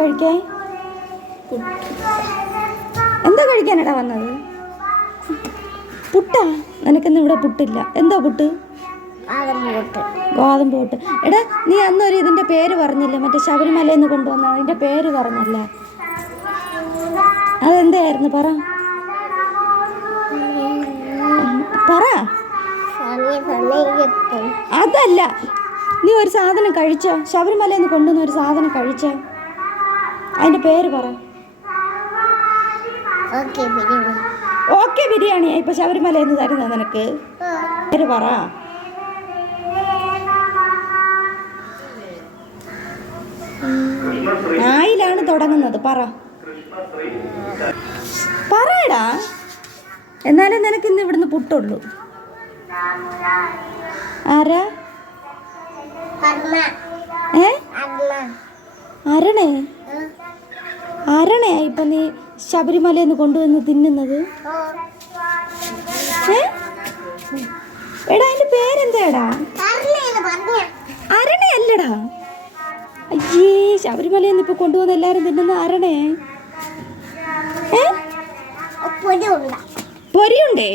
കഴിക്കാൻ? എന്താ കഴിക്കാനടാ വന്നത്? പുട്ടാ? നിനക്കിന്ന് ഇവിടെ പുട്ടില്ല. എന്താ പുട്ട്? ഗോതമ്പ് പുട്ട്. എടാ നീ അന്നൊരു ഇതിൻ്റെ പേര് പറഞ്ഞില്ലേ, മറ്റേ ശബരിമലയിൽ നിന്ന് കൊണ്ടുവന്ന അതിൻ്റെ പേര് പറഞ്ഞല്ലേ, അതെന്തായിരുന്നു? പറ പറ. അതല്ല, നീ ഒരു സാധനം കഴിച്ചോ? ശബരിമലയിൽ നിന്ന് കൊണ്ടുവന്ന ഒരു സാധനം കഴിച്ചോ? അതിൻ്റെ പേര് പറ. ഓക്കെ ബിരിയാണിയാ ഇപ്പൊ ശബരിമലയിൽ നിന്ന് തരുന്നത് നിനക്ക്? പേര് പറ. ആയിലാണ് തുടങ്ങുന്നത്. പറയടാ. എന്നാലും നിനക്ക് ഇന്ന് ഇവിടുന്ന് പുട്ടുള്ളൂ. ആരാ? അരണേ? അരണയാ ഇപ്പൊ നീ ശബരിമലയിൽ നിന്ന് കൊണ്ടുവന്ന് തിന്നുന്നത്? എടാ അതിന്റെ പേരെന്താടാ? അരണയല്ലടാ. അയ്യേ, ശബരിമലയിൽ നിന്ന് ഇപ്പൊ കൊണ്ടുവന്ന് എല്ലാരും തിന്നുന്ന അരണേ? പൊരിയുണ്ടേ?